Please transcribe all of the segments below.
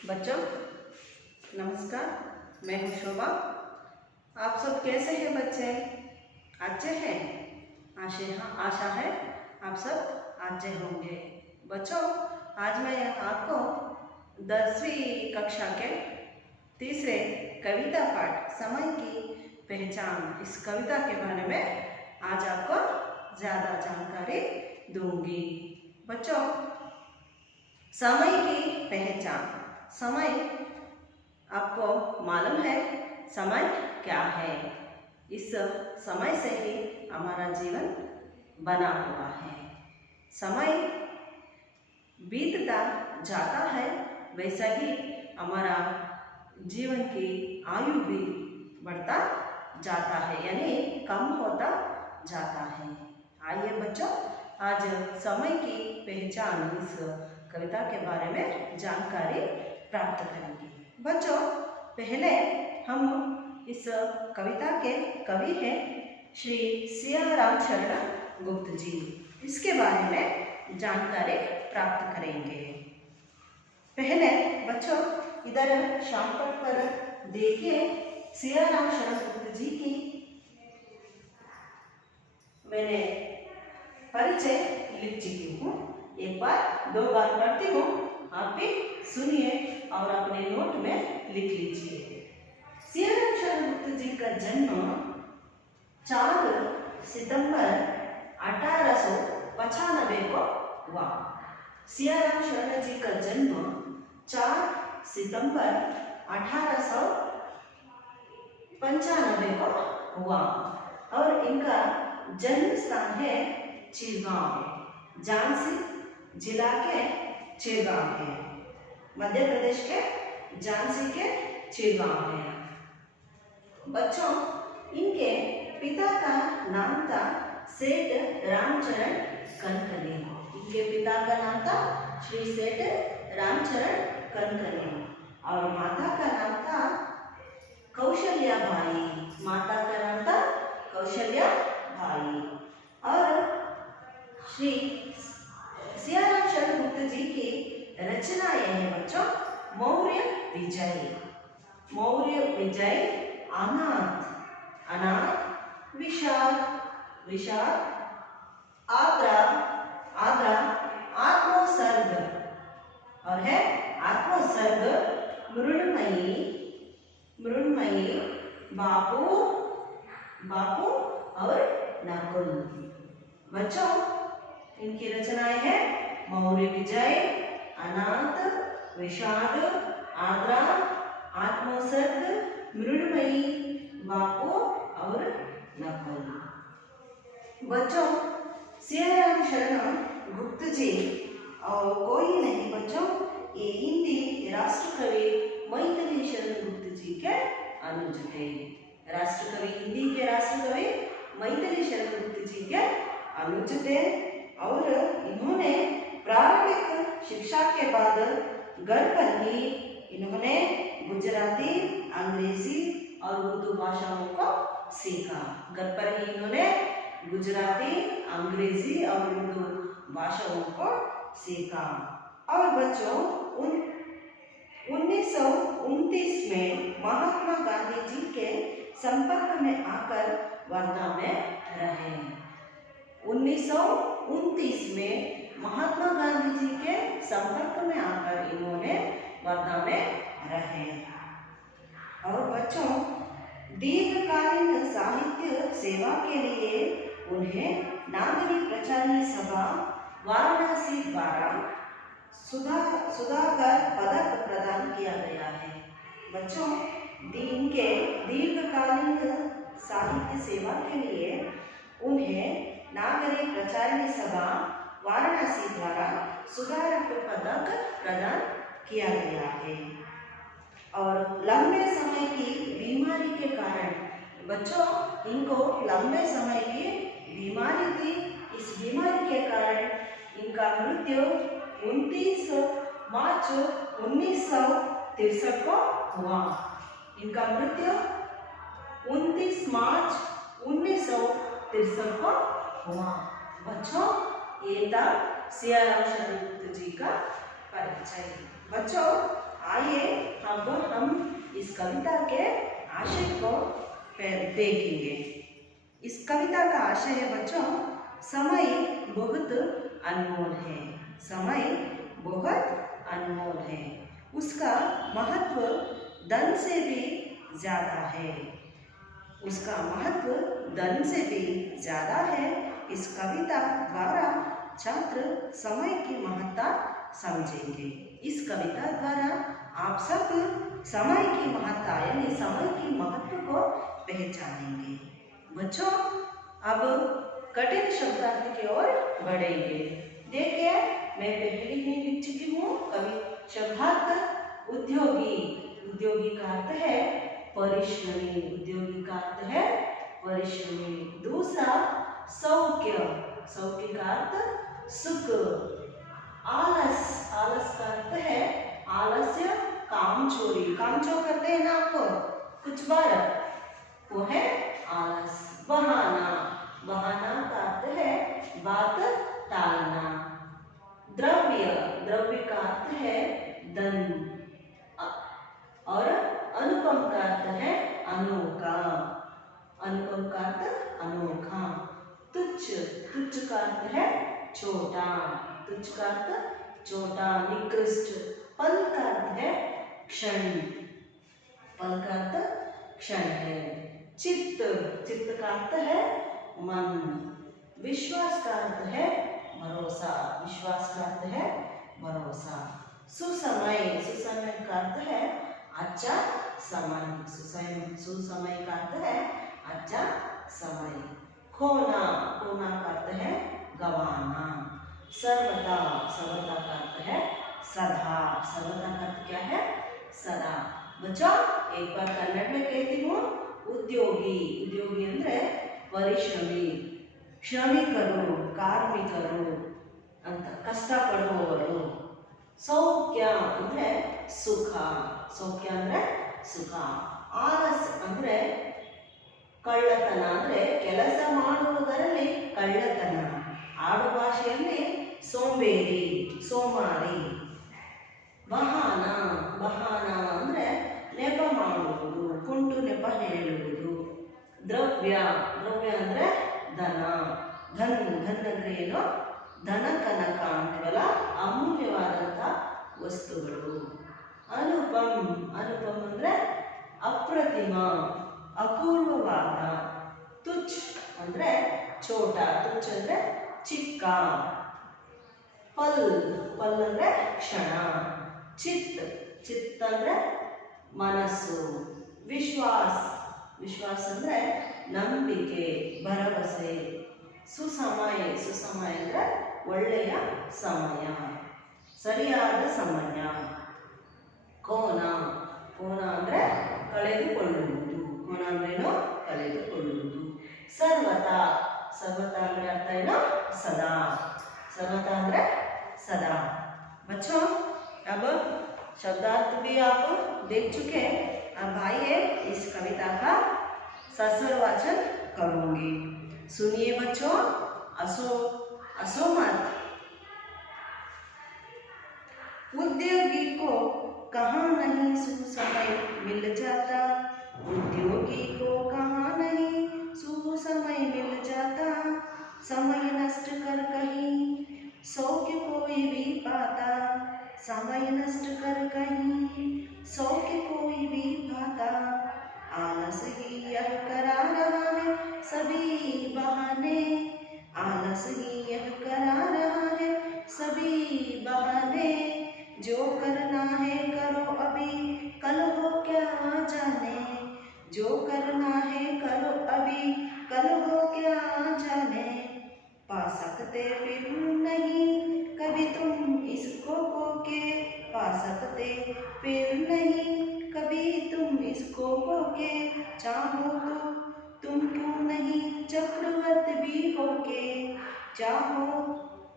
बच्चों नमस्कार, मैं हूँ शोभा। आप सब कैसे हैं बच्चे? अच्छे हैं? आशा है आप सब अच्छे होंगे। बच्चों आज मैं आपको 10वीं कक्षा के तीसरे कविता पाठ समय की पहचान इस कविता के बारे में आज आपको ज़्यादा जानकारी दूंगी। बच्चों समय की पहचान। समय आपको मालूम है समय क्या है? इस समय से ही हमारा जीवन बना हुआ है। समय बीतता जाता है, वैसा ही हमारा जीवन की आयु भी बढ़ता जाता है, यानी कम होता जाता है। आइए बच्चों आज समय की पहचान इस कविता के बारे में जानकारी प्राप्त करेंगे। बच्चों पहले हम इस कविता के कवि हैं श्री सियाराम शरण गुप्त जी, इसके बारे में जानकारी प्राप्त करेंगे। पहले बच्चों इधर शामपट पर देखिए, सियाराम शरण गुप्त जी की मैंने परिचय लिख चुकी हूँ। एक बार 2 बार पढ़ती हूँ, आप भी सुनिए और अपने नोट में लिख लीजिए। सियाराम शरण गुप्त जी का जन्म 4 सितंबर 1895 को हुआ। सियाराम शरण जी का जन्म 4 सितंबर 1895 को हुआ और इनका जन्म स्थान है चिरगांव, झांसी जिला के चिरगांव है, मध्य प्रदेश के झांसी के चिरगांव है। बच्चों इनके पिता का नाम था सेठ रामचरण कनकले। इनके पिता का नाम था श्री सेठ रामचरण कनकले और माता का नाम था कौशल्या बाई। माता का नाम था कौशल्या बाई। और श्री सियाराम शरण गुप्त जी की रचनाएं हैं बच्चों मौर्य विजय, मौर्य विजय, अनाथ, अनाथ, विषाद, विषाद, आद्रा, आद्रा, आत्मोत्सर्ग और है आत्मोत्सर्ग, मृण्मयी, मृण्मयी, बापू, बापू और नकुल। बच्चों इनकी रचनाएं हैं मौर्य विजय, अनाथ, विषाद, आद्रा, आत्मोत्सर्ग, मृण्मयी, बापू और नकुल। बच्चों सियाराम शरण गुप्त जी और कोई नहीं बच्चों, ये हिंदी राष्ट्रकवि मैथिली शरण गुप्त जी के अनुज थे। राष्ट्रकवि, हिंदी के राष्ट्रकवि मैथिली शरण गुप्त जी के अनुज थे और इन्होंने प्रारंभिक शिक्षा के बाद घर पर ही इन्होंने गुजराती, अंग्रेजी और उर्दू भाषाओं को सीखा। घर पर ही इन्होंने गुजराती, अंग्रेजी और उर्दू भाषाओं को सीखा। और बच्चों 1929 में महात्मा गांधी जी के संपर्क में आकर वर्धा में रहे। 1929 में महात्मा गांधी जी के संपर्क में आकर इन्होंने वर्धा में रहे। और बच्चों दीर्घकालीन साहित्य सेवा के लिए उन्हें नागरिक प्रचारणी सभा वाराणसी द्वारा सुधाकर पदक प्रदान किया गया है। बच्चों इनके दीर्घकालीन साहित्य सेवा के लिए उन्हें नागरिक प्रचारणी सभा वाराणसी द्वारा सुधाकर पदक प्रदान किया गया है। और लंबे समय की बीमारी के कारण बच्चों इनको लंबे समय की बीमारी थी। इस बीमारी के कारण इनका मृत्यु 29 मार्च 1963 को हुआ। इनका मृत्यु 29 मार्च 1963 को हुआ। बच्चों ये था सियाराम शरण गुप्त जी का परिचय। बच्चों आइए अब हम इस कविता के आशय को देखेंगे। इस कविता का आशय है बच्चों, समय बहुत अनमोल है। समय बहुत अनमोल है, उसका महत्व धन से भी ज्यादा है। उसका महत्व धन से भी ज्यादा है। इस कविता द्वारा छात्र समय की महत्ता समझेंगे। इस कविता द्वारा आप सब समय की महत्ता यानी समय की महत्व को पहचानेंगे। बच्चों अब कठिन शब्दार्थ की ओर बढ़ेंगे। देखिए मैं पहले ही लिख चुकी हूँ कवि शब्दार्थ उद्योगी। उद्योगी का अर्थ है परिश्रमी। उद्योगी का अर्थ है परिश्रमी। दूसरा सौख्य। सौख्य का अर्थ सुख। आलस। आलस का अर्थ है आलस्य, कामचोरी। कामचोर करते हैं ना आपको कुछ बार, वो है आलस। बहाना। बहाना का अर्थ है बात टालना। द्रव्य। द्रव्य का अर्थ है धन। और अनुपम का अर्थ है अनोखा। अनुपम का अर्थ अनोखा। तुच्छ। तुच्छ का अर्थ है छोटा। तुच्छ का अर्थ छोटा, निकृष्ट। पल का अर्थ है क्षण। पल का अर्थ क्षण है। चित्त। चित्त का अर्थ है मन। विश्वास का अर्थ है भरोसा। विश्वास का अर्थ है भरोसा। सुसमय। सुसमय का अर्थ है अच्छा समय। सुसमय का अर्थ है अच्छा समय। खोना। खोना का अर्थ है गवाना। सर्वदा। सर्वदा का अर्थ है सदा। सर्वदा का अर्थ क्या है सदा। बच्चों एक बार कन्नड़ में कहती हूँ, उद्योगी। उद्योगी ಅಂದ್ರೆ ಪರಿಶ್ರಮಿ, ಶ್ರಮಿಕರು, ಕಾರ್ಮಿಕರು ಅಂತ, ಕಷ್ಟಪಡುವವರು. ಸೌಖ್ಯ ಅಂದ್ರೆ ಸುಖ. ಸೌಖ್ಯ ಅಂದ್ರೆ ಸುಖ. ಆಲಸ್ ಅಂದ್ರೆ ಕಳ್ಳತನ, ಅಂದ್ರೆ ಕೆಲಸ ಮಾಡುವುದರಲ್ಲಿ ಕಳ್ಳತನ. ಆಡು ಭಾಷೆಯಲ್ಲಿ ಸೋಂಬೇರಿ, ಸೋಮಾರಿ. ಬಹಾನ. ಬಹಾನ ಅಂದ್ರೆ ನೆಪ ಮಾಡುವುದು, ಕುಂಟು ನೆಪ ಹೇಳುವುದು. ದ್ರವ್ಯ. ದ್ರವ್ಯ ಅಂದ್ರೆ ಧನ. ಧನ್. ಧನ್ ಅಂದ್ರೆ ಏನು, ಧನ ಕನಕ ಅಂತೀವಲ್ಲ, ಅಮೂಲ್ಯವಾದಂಥ ವಸ್ತುಗಳು. ಅನುಪಮ್. ಅನುಪಮ್ ಅಂದ್ರೆ ಅಪ್ರತಿಮ, ಅಪೂರ್ವವಾದ. ತುಚ್ ಅಂದ್ರೆ ಚೋಟ. ತುಚ್ ಅಂದ್ರೆ ಚಿಕ್ಕ. ಪಲ್. ಪಲ್ ಅಂದ್ರೆ ಕ್ಷಣ. ಚಿತ್. ಚಿತ್ ಅಂದ್ರೆ ಮನಸ್ಸು. ವಿಶ್ವಾಸ್. ವಿಶ್ವಾಸ ಅಂದ್ರೆ ನಂಬಿಕೆ, ಭರವಸೆ. ಸುಸಮಯ. ಸುಸಮಯ ಅಂದ್ರೆ ಒಳ್ಳೆಯ ಸಮಯ, ಸರಿಯಾದ ಸಮಯ. ಕೋನ. ಕೋನ ಅಂದ್ರೆ ಕಳೆದುಕೊಳ್ಳುವುದು. ಕೋನ ಅಂದ್ರೇನು ಕಳೆದುಕೊಳ್ಳುವುದು. ಸರ್ವತಾ. ಸರ್ವತಾ ಅಂದ್ರೆ ಅರ್ಥ ಏನು ಸದಾ. सर्वथा ಅಂದ್ರೆ सदा। बच्चों अब शब्दार्थ भी आप देख चुके हैं। अब आइए इस कविता का सस्वर वाचन करूंगी। सुनिए बच्चों, असो मत। उद्योगी को कहाँ नहीं सुसमय मिल जाता। उद्योगी को कहाँ नहीं सुसमय मिल जाता। समय नष्ट कर कहीं सौख्य कोई भी पाता। समय नष्ट कर कहीं सौख्य कोई भी पाता। आलस ही यह करा रहा है सभी बहाने। आलस ही यह करा रहा है सभी बहाने। जो करना है करो अभी, कल हो क्या जाने। जो करना है करो अभी, कल हो क्या जाने। पा सकते फिर नहीं कभी तुम इसको खोके। पा सकते फिर नहीं कभी तुम इसको खोके। चाहो तो तुम क्यों नहीं चक्रवर्ती भी होके। चाहो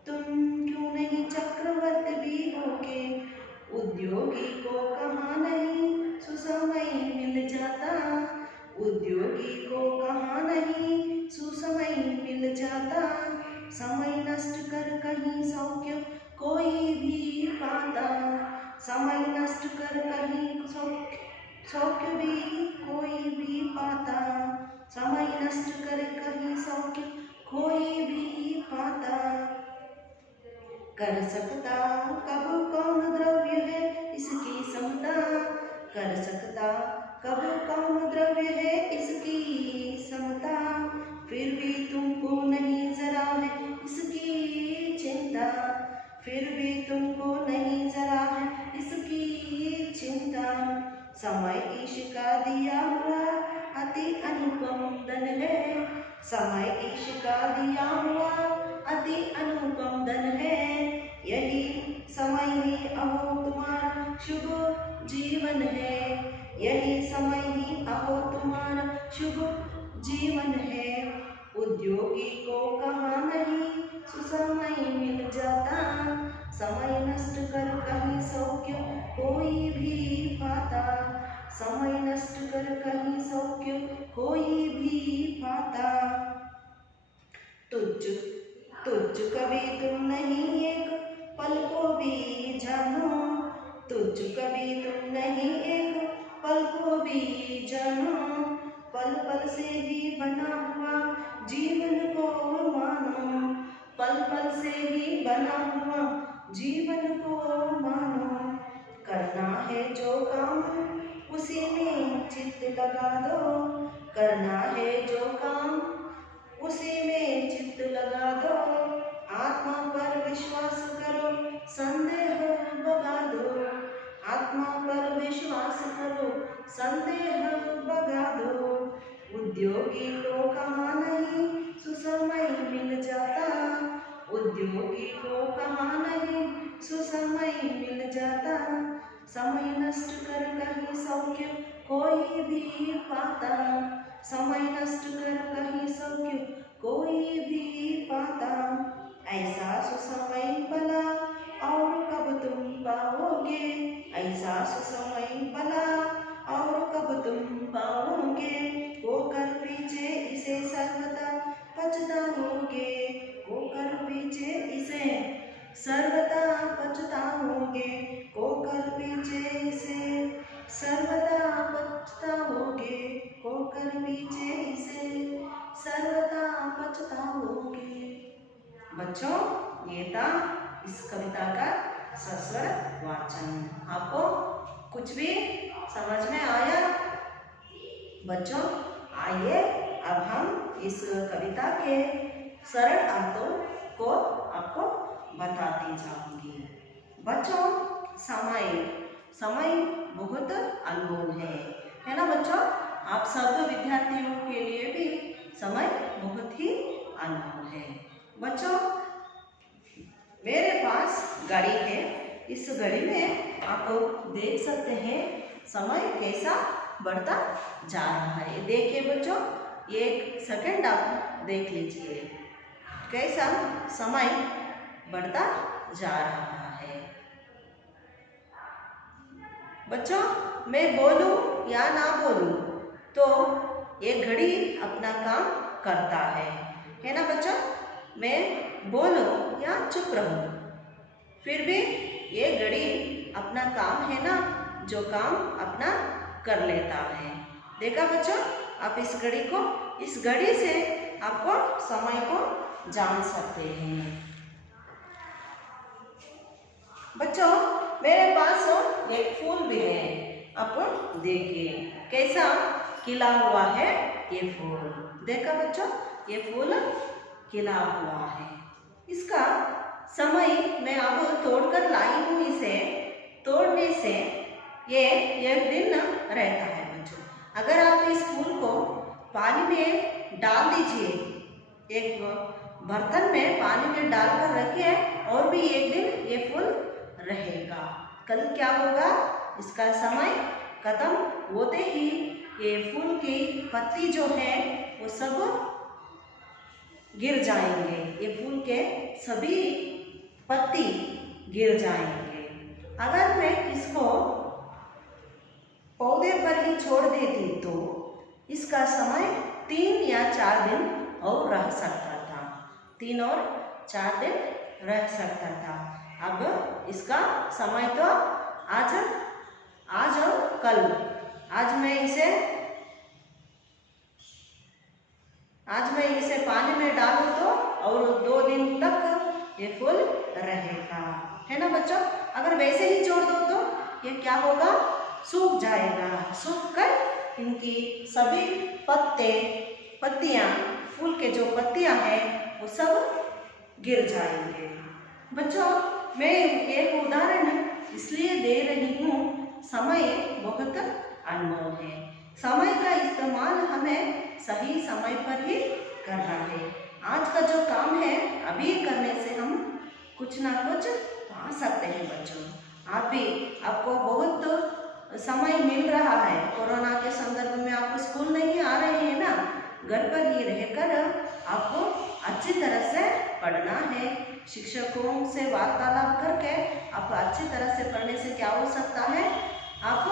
तुम क्यों नहीं चक्रवर्ती भी होके। उद्योगी को कहाँ नहीं सुसमय मिल जाता। उद्योगी को कहाँ नहीं सुसमय मिल जाता। समय नष्ट कर कहीं सौख्य कोई भी पाता। समय नष्ट कर कहीं सौख्य भी कोई भी पाता, समय नष्ट कर कहीं सौख्य कोई भी पाता। कर सकता कब कौन द्रव्य है इसकी समता, कर सकता कब कौन द्रव्य है इसकी समता, फिर भी तुमको नहीं जरा है इसकी चिंता, फिर भी तुमको नहीं जरा है इसकी चिंता। समय ईश का दिया हुआ अति अनुपम धन है, समय ईश का दिया हुआ अति अनुपम धन है, यही समय ही अहो तुम्हारा शुभ जीवन है, यही समय ही अहो तुम्हारा शुभ जीवन है। उद्योगी को कहाँ नहीं सुसमय मिल जाता, समय नष्ट कर कहीं सौख्य कोई भी पाता, समय नष्ट कर कहीं सौख्य कोई भी पाता। तुझ कभी तुम नहीं एक पल को भी जानो, तुझ कभी तुम नहीं एक पल को भी जानो, पल पल से ही बना हुआ जीवन को मानो, पल पल से ही बना हुआ जीवन को मानो। करना है जो काम उसी में चित्त लगा दो, करना है जो काम उसी में चित्त लगा दो, आत्मा पर विश्वास करो संदेह भगा दो, आत्मा पर विश्वास करो संदेह भगा दो। उद्योगी को कहाँ नहीं सुसमय मिल जाता, उद्योगी को कहाँ नहीं सुसमय मिल जाता, समय नष्ट कर कहीं सौख्य कोई भी पाता, समय नष्ट कर कहीं सौख्य कोई भी पाता। ऐसा सुसमय भला और कब तुम पाओगे, ऐसा सुसमय भला और कब तुम पाओगे, होकर पीछे इसे सर्वदा पछताओगे, होकर पीछे इसे सर्वदा पछताओगे, होकर पीछे इसे सर्वदा पछताओगे, होकर पीछे इसे सर्वदा पछताओगे। बच्चों, ये था इस कविता का सस्वर वाचन। आपको कुछ भी समझ में आया? बच्चों, आइए अब हम इस कविता के सरल अर्थों को आपको बताती जाऊंगी। बच्चों, समय बहुत अनमोल है ना बच्चों? आप सब विद्यार्थियों के लिए भी समय बहुत ही अनमोल है। बच्चों, मेरे पास घड़ी है, इस घड़ी में आप देख सकते हैं समय कैसा बढ़ता जा रहा है। देखिए बच्चों, एक सेकंड आप देख लीजिए कैसा समय बढ़ता जा रहा है। बच्चों, मैं बोलूं या ना बोलूं तो ये घड़ी अपना काम करता है ना बच्चों? मैं बोलूं या चुप रहूं, फिर भी ये घड़ी अपना काम है ना, जो काम अपना कर लेता है। देखा बच्चों, आप इस घड़ी से आपको समय को जान सकते हैं। बच्चों, मेरे पास एक फूल भी है, आप देखिए कैसा खिला हुआ है ये फूल। देखा बच्चों, ये फूल खिला हुआ है। इसका समय मैं अब तोड़कर लाई हूँ, इसे तोड़ने से ये एक दिन रहता है। बच्चों, अगर आप इस फूल को पानी में डाल दीजिए, एक बर्तन में पानी में डालकर रखिए, और भी एक दिन ये फूल रहेगा। कल क्या होगा, इसका समय खत्म होते ही ये फूल की पत्ती जो है वो सब गिर जाएंगे, ये फूल के सभी पत्ती गिर जाएंगे। अगर मैं इसको पौधे पर ही छोड़ देती तो इसका समय 3 या 4 दिन और रह सकता था, 3 और 4 दिन रह सकता था। अब इसका समय तो आज आज और कल। आज मैं इसे पानी में डालूं तो और 2 दिन तक ये फूल रहेगा, है ना बच्चों। अगर वैसे ही छोड़ दो तो ये क्या होगा, सूख जाएगा। सूख कर इनकी सभी पत्तियां, फूल के जो पत्तियां हैं वो सब गिर जाएंगे। बच्चों मैं एक उदाहरण इसलिए दे रही हूँ, समय बहुत अनमोल है। समय का इस्तेमाल हमें सही समय पर ही करना है। आज का जो काम है अभी करने से हम कुछ ना कुछ पा सकते हैं। बच्चों आपको बहुत समय मिल रहा है। कोरोना के संदर्भ में आप स्कूल नहीं आ रहे हैं ना, घर पर ही रहकर आपको अच्छी तरह से पढ़ना है। शिक्षकों से वार्तालाप करके आप अच्छी तरह से पढ़ने से क्या हो सकता है, आप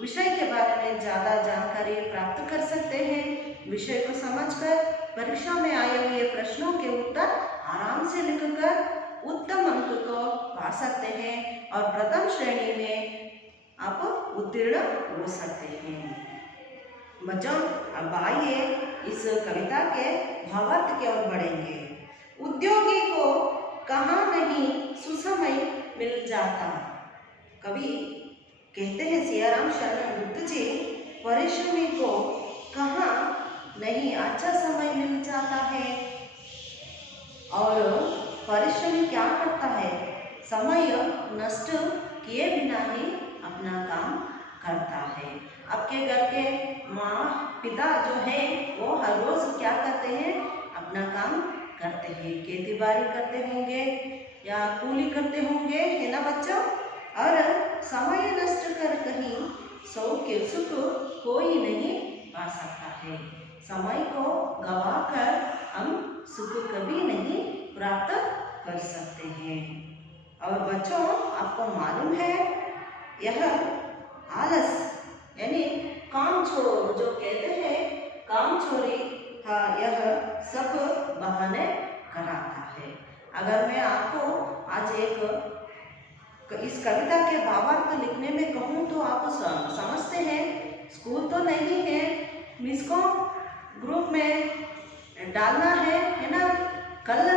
विषय के बारे में ज़्यादा जानकारी प्राप्त कर सकते हैं। विषय को समझकर परीक्षा में आए हुए प्रश्नों के उत्तर आराम से लिखकर उत्तम अंक को पा सकते हैं और प्रथम श्रेणी में आप उत्तीर्ण हो सकते हैं। बच्चों अब आइए इस कविता के भावार्थ की ओर बढ़ेंगे। उद्योगी को कहाँ नहीं सुसमय मिल जाता। कवि कहते हैं सियाराम शरण गुप्त जी, परिश्रमी को कहाँ नहीं अच्छा समय मिल जाता है। और परिश्रमी क्या करता है, समय नष्ट किए बिना ही अपना काम करता है। आपके घर के माँ पिता जो है वो हर रोज क्या करते हैं, अपना काम करते हैं। खेती बाड़ी करते होंगे या कूली करते होंगे, है ना बच्चों। और समय नष्ट कर कहीं सौख्य सुख कोई नहीं पा सकता है। समय को गवाकर हम सुख कभी नहीं प्राप्त कर सकते हैं। और बच्चों आपको मालूम है यह आलस यानी काम छोड़ो जो कहते हैं, काम छोड़ी, हाँ यह सब बहाने कराता है। अगर मैं आपको आज इस कविता के भावार्थ लिखने में कहूँ तो आप समझते हैं, स्कूल तो नहीं है, मिस को ग्रुप में डालना है ना। कल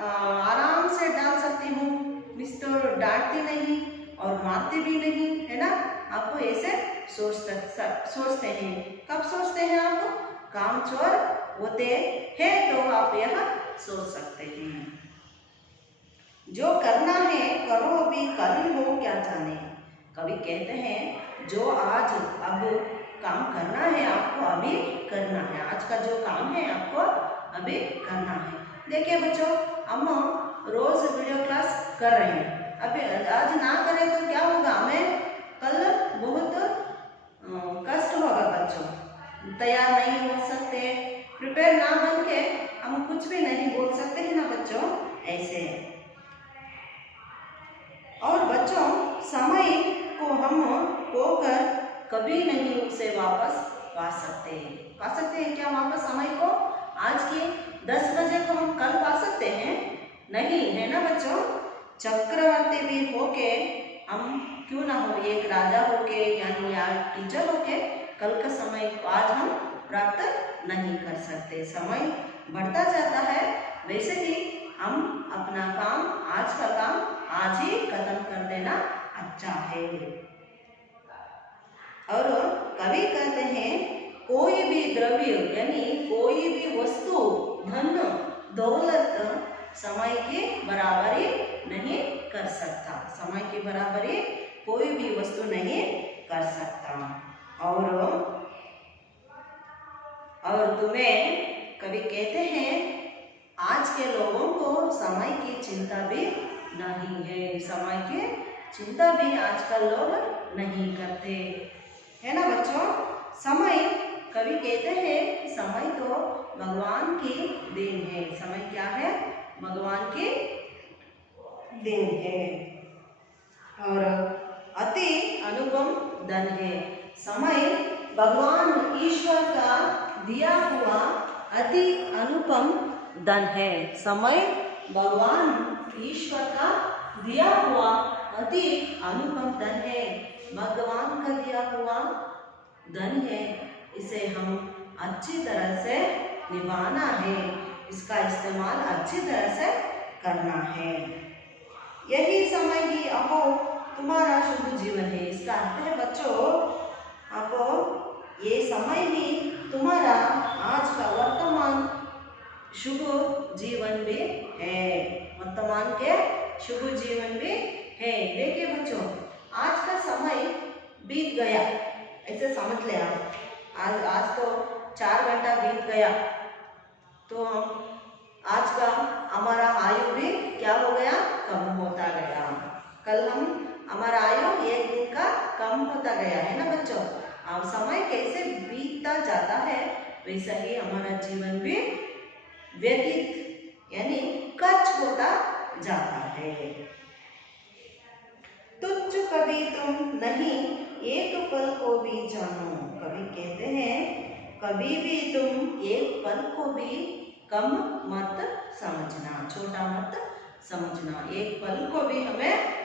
आराम से डाल सकती हूँ, मिस तो डांटती नहीं और मारती भी नहीं, है ना। आपको ऐसे सोचते हैं। कब सोचते हैं आप, काम चोर होते हैं तो आप यह सोच सकते हैं। जो करना है करो अभी, कल हो क्या जाने। कवि कहते हैं जो आज अब काम करना है आपको अभी करना है। आज का जो काम है आपको अभी करना है। देखिए बच्चों हम रोज वीडियो क्लास कर रहे हैं, अभी आज ना करें तो क्या होगा, हमें कल बहुत कष्ट होगा। बच्चों तैयार नहीं हो सकते, प्रिपेयर ना बन के हम कुछ भी नहीं बोल सकते हैं ना बच्चों, ऐसे। और बच्चों समय को हम खोकर कभी नहीं उसे वापस पा सकते हैं क्या वापस समय को? आज के 10 बजे को हम कल पा सकते हैं? नहीं, है ना बच्चों। चक्रवर्ती भी होके हम क्यों ना हो, एक राजा होके यानी या टीचर होके कल का समय को आज हम प्राप्त नहीं कर सकते। समय बढ़ता जाता है, वैसे ही हम अपना काम, आज का काम आज ही खत्म कर देना अच्छा है। और कवि कहते हैं कोई भी द्रव्य यानी कोई भी वस्तु, धन दौलत समय की बराबरी नहीं कर सकता। समय की बराबरी कोई भी वस्तु नहीं कर सकता। और तुम्हें कवि कहते हैं आज के लोगों को समय की चिंता भी नहीं है। समय की चिंता भी आजकल लोग नहीं करते, है ना बच्चों। समय, कवि कहते हैं समय तो भगवान की देन है। समय क्या है? भगवान की देन है और अति अनुपम धन है। समय भगवान ईश्वर का दिया हुआ अति अनुपम धन है। समय भगवान ईश्वर का दिया हुआ अधिक अनुभव धन है, भगवान का दिया हुआ धन है, इसे हम अच्छी तरह से निभाना है, इसका इस्तेमाल अच्छी तरह से करना है। यही समय ही अहो तुम्हारा शुभ जीवन है। इसका अर्थ है बच्चों, अब ये समय ही तुम्हारा आज का वर्तमान शुभ जीवन भी है, वर्तमान के शुभ जीवन भी है। देखिए बच्चों, आज का समय बीत गया, ऐसे समझ ले आप। आज तो 4 घंटा बीत गया, तो हम आज का हमारा आयु भी क्या हो गया, कम होता गया। कल हमारा आयु 1 दिन का कम होता गया है ना बच्चों। अब समय कैसे बीतता जाता है वैसा ही हमारा जीवन भी व्यतीत यानी कच होता जाता है। तुच्छ कभी तुम नहीं एक पल को भी जानो। कभी कहते हैं कभी भी तुम एक पल को भी कम मत समझना, छोटा मत समझना। एक पल को भी हमें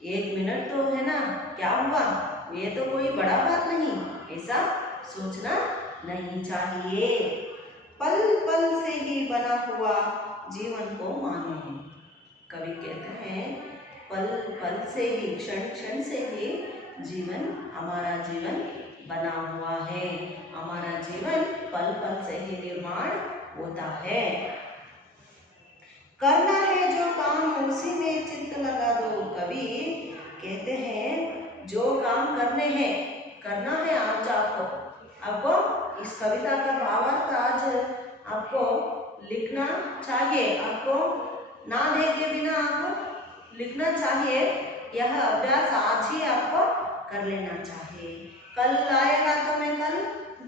1 मिनट तो है ना, क्या हुआ, ये तो कोई बड़ा बात नहीं, ऐसा सोचना नहीं चाहिए। पल पल से ही बना हुआ जीवन को मानो। कवि कहते हैं पल पल से ही, क्षण क्षण से ही जीवन, हमारा जीवन बना हुआ है। हमारा जीवन पल पल से ही निर्माण होता है। करना है जो काम उसी में चित्त लगा दो। कवि कहते हैं जो काम करने हैं, करना है आज आपको इस कविता का भावार्थ आज आपको लिखना चाहिए। आपको ना देखे बिना आप लिखना चाहिए। यह अभ्यास आज ही आपको कर लेना चाहिए। कल आएगा तो मैं कल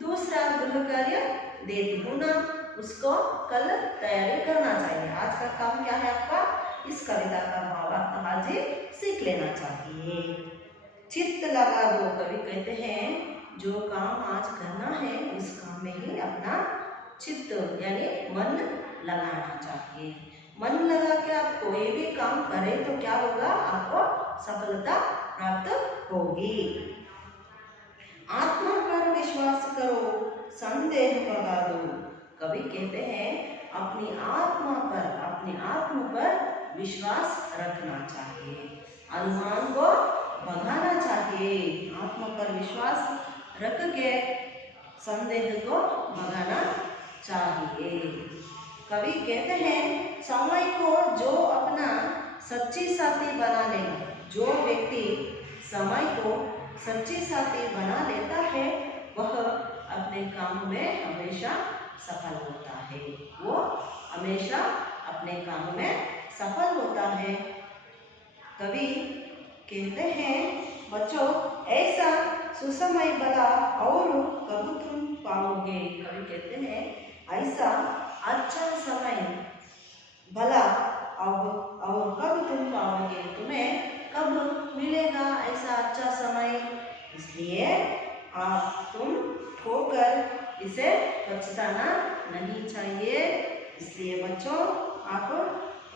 दूसरा गृह कार्य देती हूँ ना, उसको कल तैयारी करना चाहिए। आज का काम क्या है आपका, इस कविता का भावार्थ आज ही सीख लेना चाहिए। चित्त लगा दो। कवि कहते हैं जो काम आज करना है उस काम में ही अपना चित्त यानी मन लगाना चाहिए। मन लगा के आप कोई भी काम करें तो क्या होगा, आपको सफलता प्राप्त होगी। आत्मा पर विश्वास करो, संदेह भगा दो। कवि कहते हैं अपनी आत्मा पर विश्वास रखना चाहिए, अनुमान को भगाना चाहिए। आत्मा पर विश्वास रख के संदेह को भगाना चाहिए। कवि कहते हैं समय को जो अपना सच्ची साथी बना लेगा, जो व्यक्ति समय को सच्ची साथी बना लेता है वह अपने काम में हमेशा सफल होता है। वो हमेशा अपने काम में सफल होता है। कवि कहते हैं बच्चों ऐसा सुसमय भला और कब तुम पाओगे। कवि कहते हैं ऐसा अच्छा समय भला और कब तुम पाओगे, तुम्हें कब मिलेगा ऐसा अच्छा समय। इसलिए आप तुम ठोकर इसे पछताना नहीं चाहिए। इसलिए बच्चों आप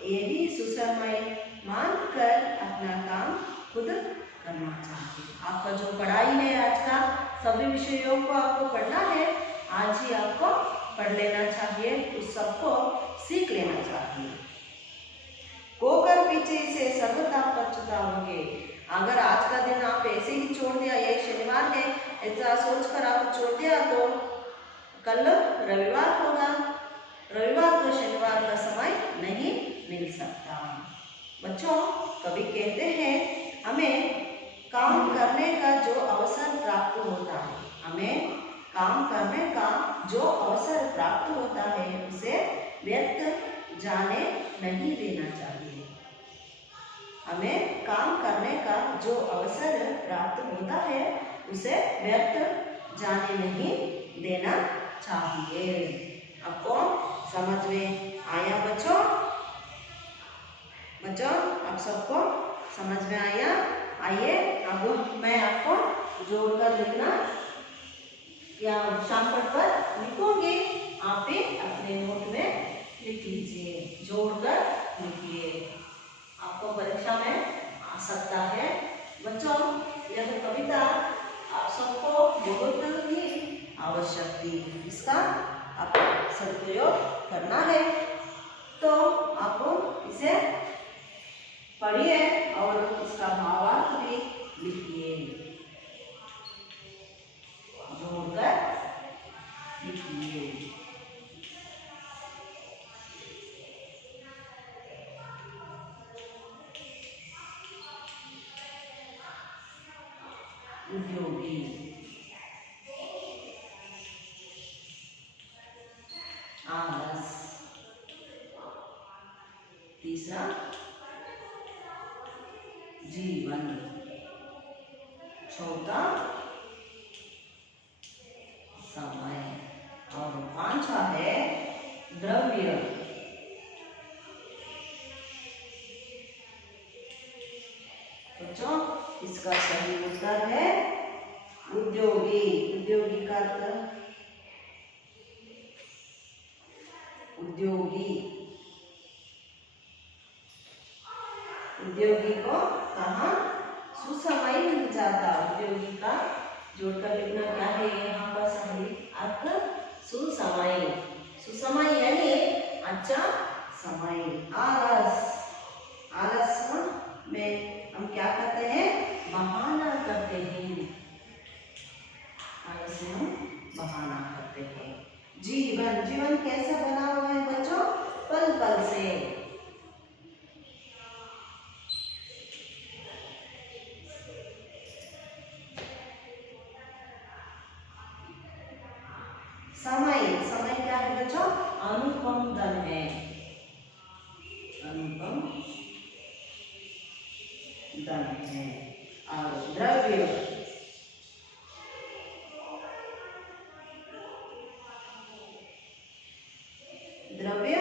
यही सुसमय मानकर अपना काम खुद करना चाहिए। आपका जो पढ़ाई है आज का सभी विषयों को आपको पढ़ना है, आज ही आपको पढ़ लेना चाहिए, उस सबको सीख लेना चाहिए। होकर पीछे से सर्वथा पछताओगे। अगर आज का दिन आप ऐसे ही छोड़ दिया, ये शनिवार है ऐसा सोचकर आप छोड़ दिया तो कल रविवार होगा, रविवार को शनिवार का समय नहीं मिल सकता। बच्चों कवि कहते हैं हमें काम करने का जो अवसर प्राप्त होता है, हमें काम करने का जो अवसर प्राप्त होता है उसे व्यर्थ जाने नहीं देना चाहिए। हमें काम करने का जो अवसर प्राप्त होता है उसे व्यर्थ जाने नहीं देना चाहिए। आपको समझ में आया बच्चों? बच्चों आप सबको समझ में आया? आइए अब मैं आपको जोड़कर लिखना या शामपट पर लिखूंगी, आप भी अपने नोट में लिख लीजिए, जोड़कर लिखिए। आपको परीक्षा में सकता है। बच्चों, यह कविता आप सबको बहुत ही आवश्यक थी, इसका आप सदुपयोग करना है। तो आप इसे पढ़िए और इसका भावार्थ भी लिखिए, जोड़कर लिखिए। उद्योगी, आलस, तीसरा जीवन, चौथा समय और पांचवा है द्रव्य। बच्चों, इसका सही उत्तर है उद्योगी। उद्योगी का अर्थ उद्योगी। उद्योगी को कहा सुसमय मिल जाता। उद्योगी का जोड़कर लिखना क्या है यहाँ पर सही अर्थ सुसमय। सुसमय यानी अच्छा समय। आलस, आलस में हम क्या करते हैं, बहाना करते हैं। आलस में हम बहाना करते हैं। जीवन, जीवन कैसे बना हुआ है बच्चों, पल पल से। समय, समय क्या है बच्चों, अनुपम धन है। अनुपम धन है। और द्रव्य, द्रव्य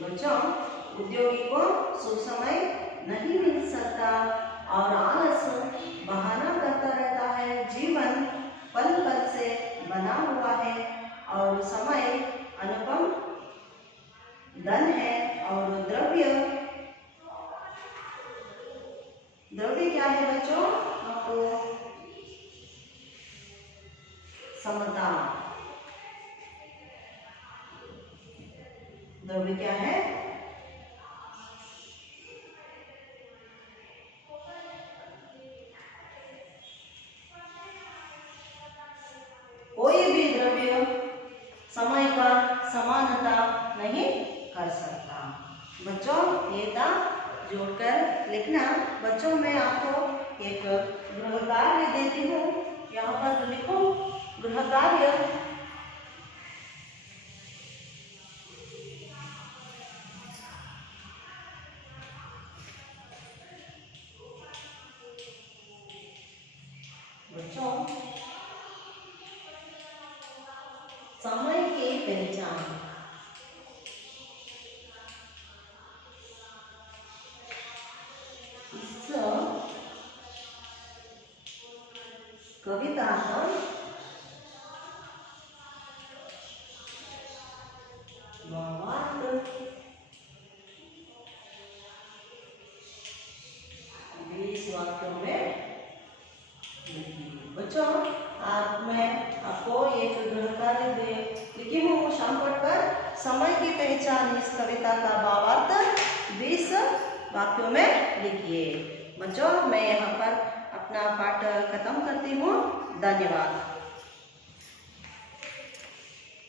बच्चों, उद्योगी को सुसमय नहीं मिल सकता और आलस बहाना करता रहता है। जीवन पल पल से बना हुआ है और समय अनुपम धन है। और द्रव्य, द्रव्य क्या है बच्चों, आपको समता। द्रव्य क्या है, कोई भी द्रव्य समय का समानता नहीं कर सकता। बच्चों, ये था जोड़कर लिखना। बच्चों, मैं आपको एक गृह कार्य देती हूँ, यहाँ पर लिखो गृह कार्य। बच्चों, समय की पहचान। इस कविता का भावार्थ 20 वाक्यों में लिखिए। बच्चों, मैं आपको एक गृह कार्य लिखी हूँ, शाम पढ़कर समय की पहचान। इस कविता का भावार्थ 20 वाक्यों में लिखिए। बच्चों, मैं यहाँ पर अपना पाठ खत्म करती हूँ। धन्यवाद।